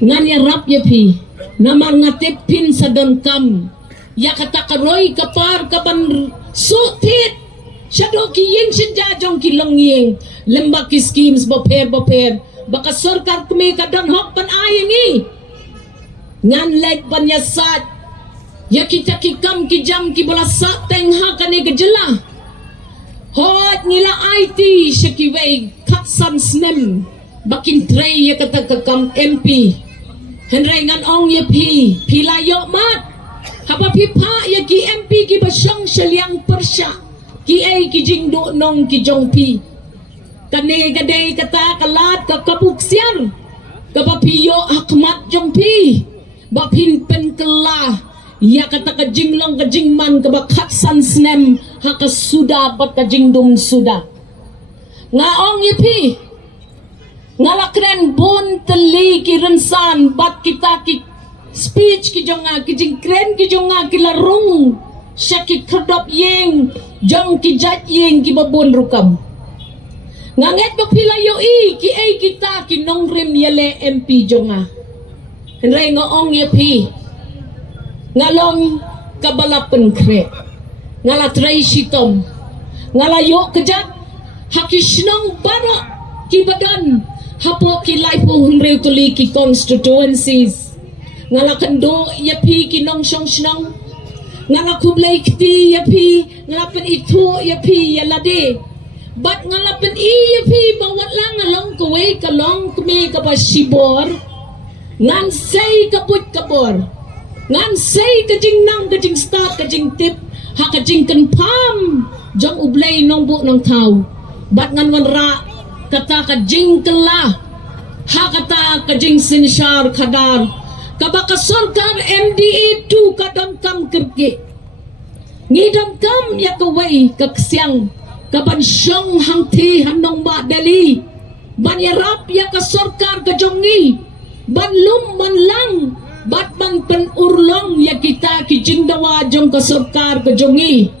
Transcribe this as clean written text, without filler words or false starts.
ngan ya rap ya pi namang ngatip pin sa don kam ya kata karoy kapar kaban sutit shadow ki yeng sinjajong ki long yeng lembak ki schemes boper baka sarkar kami kadang hok pan ayeng ngan leg pan yasat ya kita ki kam ki jam ki balasak teng ha kane gejela hot nila IT shakiway katsan snem bakin tray ya kata kakam MP Henry ngan ong ye pi layo mat hapa pi pa ya ki MP ki basyang shaliang persya ki ay ki jingdo nong ki jong pi kane gade kata kalat ka kapuksiar kapapiyo hakmat jong pi bapin pen kala ya kata ka jinglong ka jingman ka bakat san snem haka suda bat ka jingdum suda nga ong ye pi ngalakren bon teli ki rensan bat kita ki speech ki jonga ki jingkren ki jonga ki larung syaki kerdop yeng jong ki jat yeng ki babon rukam nganget ko pilayo ki ay kita ki nongrem yale MP jonga henry ngoong ye pi ngalong kabalapen kre ngalatray sitom ngalayo kejat hakisnong bara ki badan hapo ki laipo hunreu tuli ki constituencies ngalakando yapi ki nong song snong ngalakublay kiti yapi ngalapen itu yapi yalade bat ngalapen yapi bawat lang along kuwe kalong kumi kapasibor ngan say kaput kabor ngan say kajing nang kajing start kajing tip ha kajing pam jong ublay nong bu nong tau bat ngan wanra kata kajing kelah ha kata kajing sinsyar kadar kabaka sarkar MDE 2 kadam kam kerge ngidam kam ya kawai kaksyang kaban syong hangti hanong ba dali ban yarap ya ka sarkar kajongi ban lum man lang bat man pen urlong ya kita kijing dawa jong ka sarkar kajongi